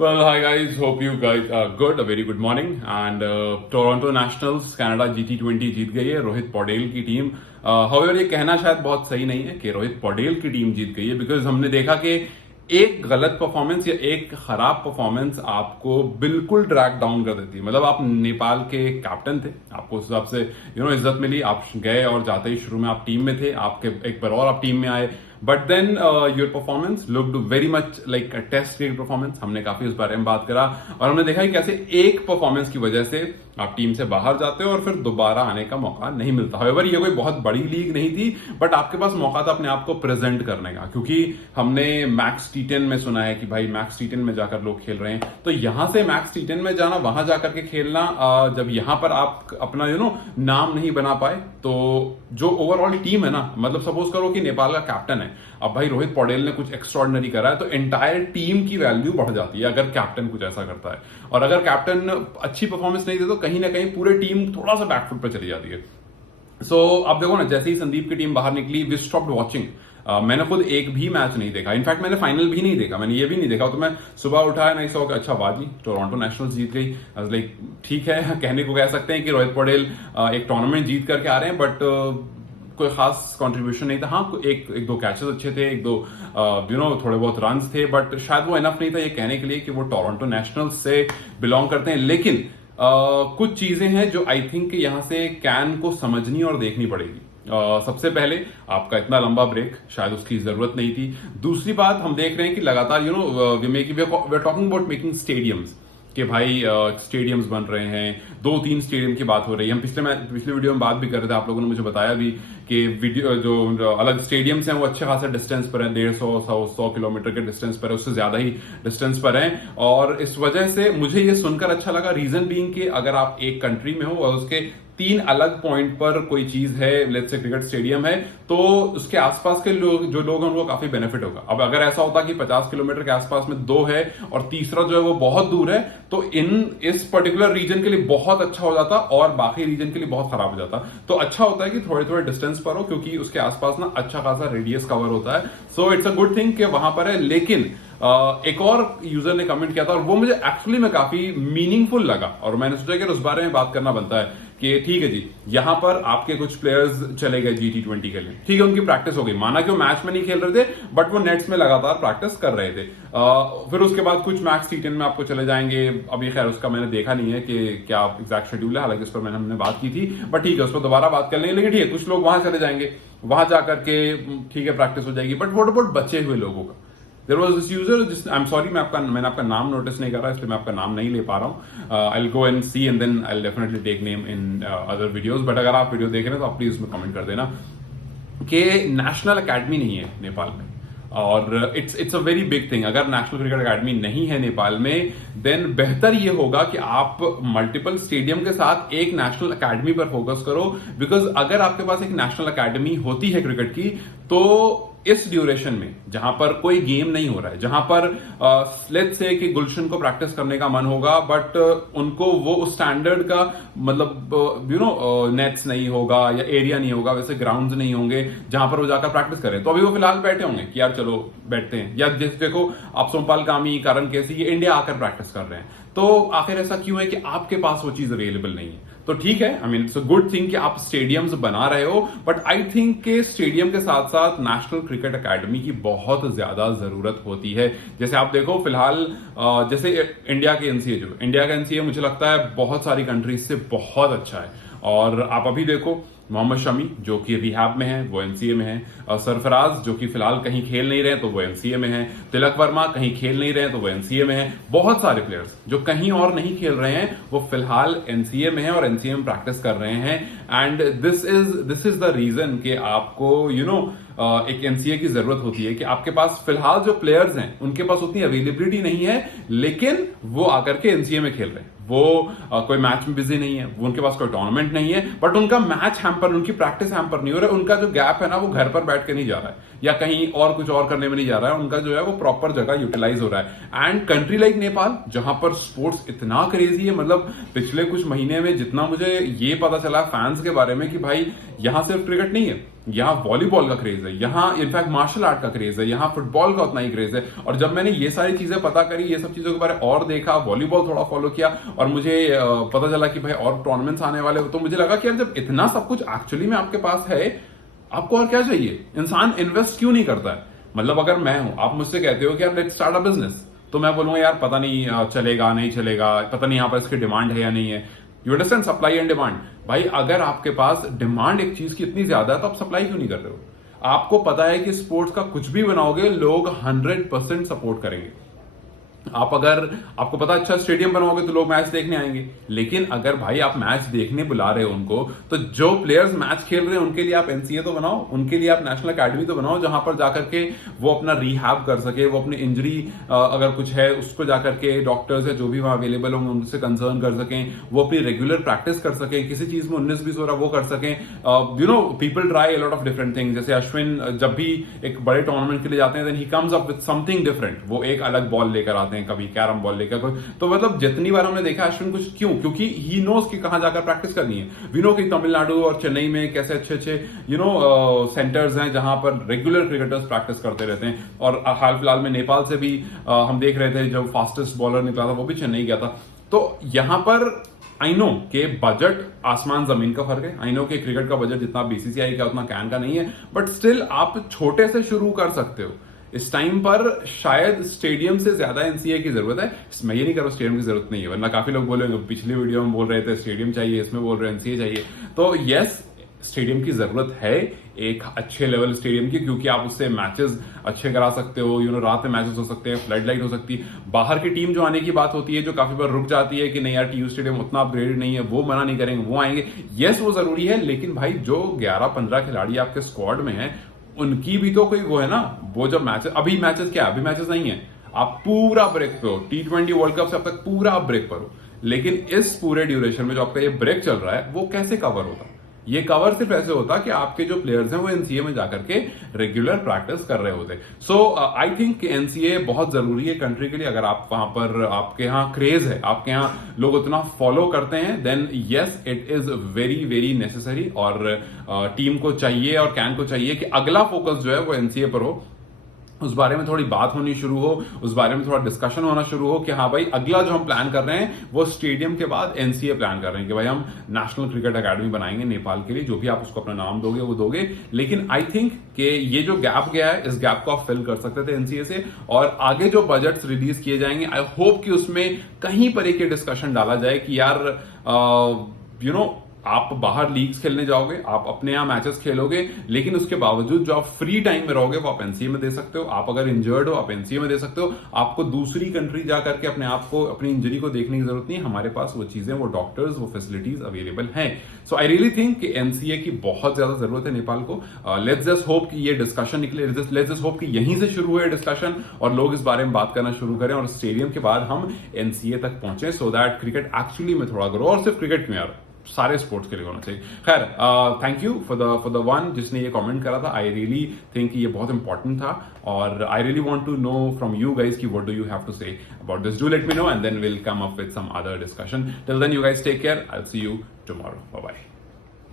Well, hi guys. Hope you guys are good. A very good morning. And Toronto nationals Canada GT20 जीत गई है रोहित पौडेल की team. However ये कहना शायद बहुत सही नहीं है कि रोहित पौडेल की टीम जीत गई है, बिकॉज हमने देखा कि एक गलत परफॉर्मेंस या एक खराब परफॉर्मेंस आपको बिल्कुल ड्रैग डाउन कर देती है. मतलब आप नेपाल के कैप्टन थे, आपको उस हिसाब से इज्जत मिली, आप गए और जाते ही शुरू में आप टीम में थे, आपके एक बार और आप टीम में आए. But then your performance looked very much like a test cricket performance. हमने काफी उस बारे में बात करा और हमने देखा कि कैसे एक परफॉर्मेंस की वजह से आप टीम से बाहर जाते हो और फिर दोबारा आने का मौका नहीं मिलता. हाउएवर ये कोई बहुत बड़ी लीग नहीं थी, बट आपके पास मौका था अपने आप को प्रेजेंट करने का, क्योंकि हमने मैक्स T10 में सुना है कि भाई मैक्स T10 में जाकर लोग खेल रहे हैं, तो यहां से मैक्स T10 में जाना, वहां जाकर के खेलना, जब यहां पर आप अपना नाम नहीं बना पाए, तो जो ओवरऑल टीम है ना, मतलब सपोज करो कि नेपाल का कैप्टन है, अब भाई रोहित पौडेल ने कुछ एक्स्ट्रॉर्डिनरी करा है, तो एंटायर टीम की वैल्यू बढ़ जाती है अगर कैप्टन कुछ ऐसा करता है. और अगर कैप्टन अच्छी परफॉर्मेंस नहीं दे तो कहीं ना कहीं पूरी टीम थोड़ा सा बैकफुट पर चली जाती है. सो अब देखो ना, जैसे ही संदीप की टीम बाहर निकली, वी स्टॉप्ड वॉचिंग. मैंने खुद एक भी मैच नहीं देखा, इनफैक्ट मैंने फाइनल भी नहीं देखा, मैंने ये भी नहीं देखा. तो मैं सुबह उठा नहीं सो, अच्छा बाजी टोरंटो नेशनल्स जीत गई. लाइक ठीक है, कहने को कह सकते हैं कि रोहित पौडेल एक टूर्नामेंट जीत करके आ रहे हैं, बट कोई खास कंट्रीब्यूशन नहीं था. हाँ, एक दो कैचेस अच्छे थे, एक दो थोड़े बहुत रन्स थे, बट शायद वो इनफ नहीं था ये कहने के लिए कि वो टोरंटो नेशनल्स से बिलोंग करते हैं. लेकिन कुछ चीजें हैं जो आई थिंक यहां से कैन को समझनी और देखनी पड़ेगी. सबसे पहले आपका इतना लंबा ब्रेक, शायद उसकी जरूरत नहीं थी. दूसरी बात, हम देख रहे हैं कि लगातार we are talking about making stadiums, कि भाई स्टेडियम्स बन रहे हैं, 2-3 स्टेडियम की बात हो रही है. हम पिछले वीडियो में बात भी कर रहे थे, आप लोगों ने मुझे बताया भी कि वीडियो जो अलग स्टेडियम्स हैं वो अच्छे खासे डिस्टेंस पर हैं, 150-100 किलोमीटर के डिस्टेंस पर है, उससे ज्यादा ही डिस्टेंस पर हैं. और इस वजह से मुझे ये सुनकर अच्छा लगा, रीजन बीइंग कि अगर आप एक कंट्री में हो और उसके 3 अलग पॉइंट पर कोई चीज है, लेट्स से क्रिकेट स्टेडियम है, तो उसके आसपास के लोग हैं उनको काफी बेनिफिट होगा. अब अगर ऐसा होता कि 50 किलोमीटर के आसपास में 2 है और तीसरा जो है वो बहुत दूर है, तो इस पर्टिकुलर रीजन के लिए बहुत अच्छा हो जाता और बाकी रीजन के लिए बहुत खराब हो जाता. तो अच्छा होता है कि थोड़े थोड़े डिस्टेंस पर हो, क्योंकि उसके आसपास ना अच्छा खासा रेडियस कवर होता है. So it's a good thing कि वहां पर है. लेकिन एक और यूजर ने कमेंट किया था और वो मुझे एक्चुअली में काफी मीनिंगफुल लगा, और मैंने सोचा कि उस बारे में बात करना बनता है कि ठीक है जी, यहां पर आपके कुछ प्लेयर्स चले गए GT20 के लिए, ठीक है, उनकी प्रैक्टिस हो गई, माना कि वो मैच में नहीं खेल रहे थे, बट वो नेट्स में लगातार प्रैक्टिस कर रहे थे. फिर उसके बाद कुछ मैक्स T10 में आपको चले जाएंगे. अभी खैर उसका मैंने देखा नहीं है कि क्या एग्जैक्ट शेड्यूल है, हालांकि उस पर हमने बात की थी, बट ठीक है, उस पर दोबारा बात कर लेंगे. लेकिन ठीक है, कुछ लोग वहां चले जाएंगे, वहां जाकर के ठीक है प्रैक्टिस हो जाएगी. बट व्हाट अबाउट बचे हुए लोगों का? There was this user, I am sorry, मैंने आपका नाम नोटिस नहीं कर रहा, इसलिए मैं आपका नाम नहीं ले पा रहा हूं. I will go and see and then I will definitely take name in other videos. बट अगर आप वीडियो देख रहे हैं तो आप प्लीज उसमें कमेंट कर देना कि नेशनल अकेडमी नहीं है नेपाल में, और it's a very big thing. अगर नेशनल क्रिकेट अकेडमी नहीं है नेपाल में, देन बेहतर ये होगा कि आप मल्टीपल स्टेडियम के साथ एक नेशनल अकेडमी पर फोकस करो. बिकॉज अगर आपके पास एक नेशनल अकेडमी होती है क्रिकेट की, तो इस ड्यूरेशन में जहां पर कोई गेम नहीं हो रहा है, जहां पर लेट्स से कि गुलशन को प्रैक्टिस करने का मन होगा, बट उनको वो उस स्टैंडर्ड का मतलब नेट्स नहीं होगा या एरिया नहीं होगा, वैसे ग्राउंड्स नहीं होंगे जहां पर वो जाकर प्रैक्टिस करें, तो अभी वो फिलहाल बैठे होंगे कि यार चलो बैठते हैं. या जैसे देखो, आप सोमपाल कामी, करण केसी, ये इंडिया आकर प्रैक्टिस कर रहे हैं, तो आखिर ऐसा क्यों है कि आपके पास वो चीज अवेलेबल नहीं है? तो ठीक है, I mean it's a good thing कि आप स्टेडियम्स बना रहे हो, बट आई थिंक के स्टेडियम के साथ साथ नेशनल क्रिकेट अकेडमी की बहुत ज्यादा जरूरत होती है. जैसे आप देखो फिलहाल, जैसे इंडिया का एनसीए मुझे लगता है बहुत सारी कंट्रीज से बहुत अच्छा है. और आप अभी देखो, मोहम्मद शमी जो कि रिहैब में है, वो एनसीए में है. सरफराज जो कि फिलहाल कहीं खेल नहीं रहे तो वो एनसीए में है. तिलक वर्मा कहीं खेल नहीं रहे तो वो एनसीए में है. बहुत सारे प्लेयर्स जो कहीं और नहीं खेल रहे हैं वो फिलहाल एनसीए में है और एनसीए में प्रैक्टिस कर रहे हैं. And this is the reason कि आपको एक एनसीए की जरूरत होती है कि आपके पास फिलहाल जो प्लेयर्स हैं उनके पास उतनी अवेलेबिलिटी नहीं है, लेकिन वो आकर के एनसीए में खेल रहे हैं. वो कोई मैच में बिजी नहीं है, वो उनके पास कोई टूर्नामेंट नहीं है, बट उनका मैच हैम्पर, उनकी प्रैक्टिस हैम्पर नहीं हो रहा है. उनका जो गैप है ना, वो घर पर बैठ के नहीं जा रहा है या कहीं और कुछ और करने में नहीं जा रहा है. उनका जो है वो प्रॉपर जगह यूटिलाइज हो रहा है. एंड कंट्री लाइक नेपाल, जहां पर स्पोर्ट्स इतना क्रेजी है, मतलब पिछले कुछ महीने में जितना मुझे ये पता चला फैंस के बारे में कि भाई यहां सिर्फ क्रिकेट नहीं है, यहाँ वॉलीबॉल का क्रेज है, यहाँ इनफैक्ट मार्शल आर्ट का क्रेज है, यहाँ फुटबॉल का उतना ही क्रेज है। और जब मैंने ये सारी चीजें पता करी, ये सब चीजों के बारे में और देखा, वॉलीबॉल थोड़ा फॉलो किया और मुझे पता चला कि भाई और टूर्नामेंट्स आने वाले हो, तो मुझे लगा कि यार जब इतना सब कुछ एक्चुअली में आपके पास है, आपको और क्या चाहिए? इंसान इन्वेस्ट क्यों नहीं करता है? मतलब अगर मैं हूं, आप मुझसे कहते हो कि यार लेट्स स्टार्ट अ बिजनेस, तो मैं बोलूंगा यार पता नहीं चलेगा नहीं चलेगा, पता नहीं यहाँ पर इसकी डिमांड है या नहीं है। You understand, supply and demand. भाई अगर आपके पास डिमांड एक चीज की इतनी ज्यादा है तो आप सप्लाई क्यों नहीं कर रहे हो? आपको पता है कि स्पोर्ट्स का कुछ भी बनाओगे लोग 100% सपोर्ट करेंगे। आप अगर आपको पता अच्छा स्टेडियम बनाओगे तो लोग मैच देखने आएंगे, लेकिन अगर भाई आप मैच देखने बुला रहे हो उनको, तो जो प्लेयर्स मैच खेल रहे हैं उनके लिए आप एनसीए तो बनाओ, उनके लिए आप नेशनल अकेडमी तो बनाओ, जहां पर जाकर के वो अपना रिहैब कर सके, वो अपनी इंजरी अगर कुछ है उसको जाकर के डॉक्टर्स या जो भी वहां अवेलेबल होंगे उनसे कंसर्न कर सकें, वो अपनी रेगुलर प्रैक्टिस कर सकें, किसी चीज में 19-20 हो रहा वो कर सकें। You know people try a lot of different things. जैसे अश्विन जब भी एक बड़े टूर्नामेंट के लिए जाते हैं then he comes up with something different, वो एक अलग बॉल लेकर आते हैं, कभी कैरम बॉल लेकर कोई, तो मतलब जितनी बार हमने देखा अश्विन कुछ, क्यों? क्योंकि ही नोस कि कहां जाकर प्रैक्टिस करनी है। वी नो कि तमिलनाडु और चेन्नई में कैसे अच्छे अच्छे यू नो सेंटर्स हैं जहां पर रेगुलर क्रिकेटर्स प्रैक्टिस करते रहते हैं। और हाल फिलहाल में नेपाल से भी हम देख रहे थे, जो फास्टेस्ट बॉलर निकला था वो भी चेन्नई गया था। तो यहां पर आई नो के बजट आसमान जमीन का फर्क है, आई नो कि क्रिकेट का बजट जितना बीसीसीआई का उतना कैन का नहीं है, बट स्टिल आप छोटे से शुरू कर सकते हो। इस टाइम पर शायद स्टेडियम से ज्यादा एनसीए की जरूरत है। मैं ये नहीं कर रहा स्टेडियम की जरूरत नहीं है, वरना काफी लोग बोलेंगे पिछली वीडियो में बोल रहे थे स्टेडियम चाहिए, इसमें बोल रहे हैं एनसीए चाहिए। तो यस, स्टेडियम की जरूरत है, एक अच्छे लेवल स्टेडियम की, क्योंकि आप उससे मैचेस अच्छे करा सकते हो। यू नो रात में मैचेस हो सकते हैं, फ्लड लाइट हो सकती है। बाहर की टीम जो आने की बात होती है, जो काफी बार रुक जाती है कि नहीं यार टीयू स्टेडियम उतना अपग्रेडेड नहीं है, वो मना नहीं करेंगे, वो आएंगे। यस वो जरूरी है, लेकिन भाई जो 11-15 खिलाड़ी आपके स्क्वाड में है उनकी भी तो कोई वो है ना। वो जब मैचेस, अभी मैचेस क्या, अभी मैचेस नहीं है, आप पूरा ब्रेक पे हो, T20 वर्ल्ड कप से अब तक पूरा ब्रेक पर हो। लेकिन इस पूरे ड्यूरेशन में जो आपका ये ब्रेक चल रहा है वो कैसे कवर होता? ये कवर सिर्फ ऐसे होता कि आपके जो प्लेयर्स हैं वो एनसीए में जाकर के रेगुलर प्रैक्टिस कर रहे होते। सो आई थिंक एनसीए बहुत जरूरी है कंट्री के लिए। अगर आप वहां पर, आपके यहाँ क्रेज है, आपके यहाँ लोग उतना फॉलो करते हैं, then yes it is very very necessary. और टीम को चाहिए और कैन को चाहिए कि अगला फोकस जो है वो एनसीए पर हो, उस बारे में थोड़ी बात होनी शुरू हो, उस बारे में थोड़ा डिस्कशन होना शुरू हो कि हाँ भाई अगला जो हम प्लान कर रहे हैं वो स्टेडियम के बाद एनसीए प्लान कर रहे हैं कि भाई हम नेशनल क्रिकेट अकेडमी बनाएंगे नेपाल के लिए, जो भी आप उसको अपना नाम दोगे वो दोगे। लेकिन आई थिंक कि ये जो गैप गया है, इस गैप को आप फिल कर सकते थे एनसीए से। और आगे जो बजट्स रिलीज किए जाएंगे, आई होप कि उसमें कहीं पर एक डिस्कशन डाला जाए कि यार यू नो आप बाहर लीग्स खेलने जाओगे, आप अपने यहाँ मैचेस खेलोगे, लेकिन उसके बावजूद जो आप फ्री टाइम में रहोगे वो आप एनसीए में दे सकते हो। आप अगर इंजर्ड हो आप एनसीए में दे सकते हो। आपको दूसरी कंट्री जा करके अपने आप को, अपनी इंजरी को देखने की जरूरत नहीं है। हमारे पास वो चीजें, वो डॉक्टर्स, वो फैसिलिटीज अवेलेबल हैं। सो आई रियली थिंक कि एनसीए की बहुत ज्यादा जरूरत है नेपाल को। लेट्स जस्ट होप कि ये डिस्कशन निकले, लेट्स जस्ट होप कि यहीं से शुरू हुए डिस्कशन और लोग इस बारे में बात करना शुरू करें और स्टेडियम के बाद हम एनसीए तक पहुंचे, सो दैट क्रिकेट एक्चुअली में थोड़ा ग्रो। और सिर्फ क्रिकेट में यार, सारे स्पोर्ट्स के लिए होना चाहिए। खैर, thank you for the one जिसने ये कमेंट करा था। आई रियली थिंक ये बहुत इंपॉर्टेंट था और I really want to know from you guys कि what do you have to say about this. Do let me know and then will come up with some other discussion. Till then you guys take care, I will see you tomorrow. Bye bye.